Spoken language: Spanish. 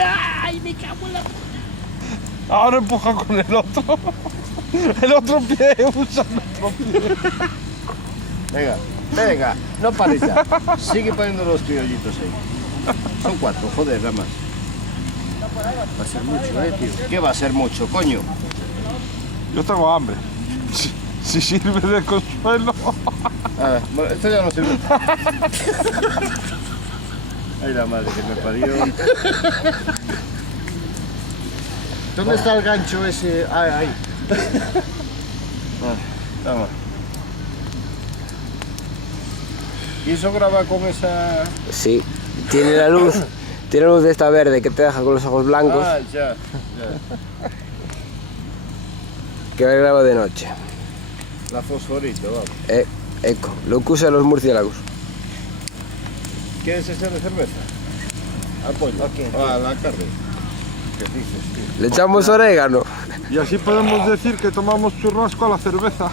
¡Ay, me cago en la... Ahora empuja con el otro. El otro pie, usa el otro pie. Venga, venga, no pares ya. Sigue poniendo los criollitos ahí. Son 4, joder, nada más. Va a ser mucho, tío. ¿Qué va a ser mucho, coño? Yo tengo hambre. Si sirve de consuelo. A ver, bueno, esto ya no sirve. Ay, la madre que me parió. ¿Dónde está el gancho ese? Ah, ahí. Toma. ¿Y eso graba con esa...? Sí, tiene la luz de esta verde que te deja con los ojos blancos, Ah, ya. que graba de noche. La fosforito, vamos. Eco, lo que usan los murciélagos. ¿Quieres echarle cerveza? Al pollo. A la carne. ¿Qué dices, tío? Le echamos orégano. Y así podemos decir que tomamos churrasco a la cerveza.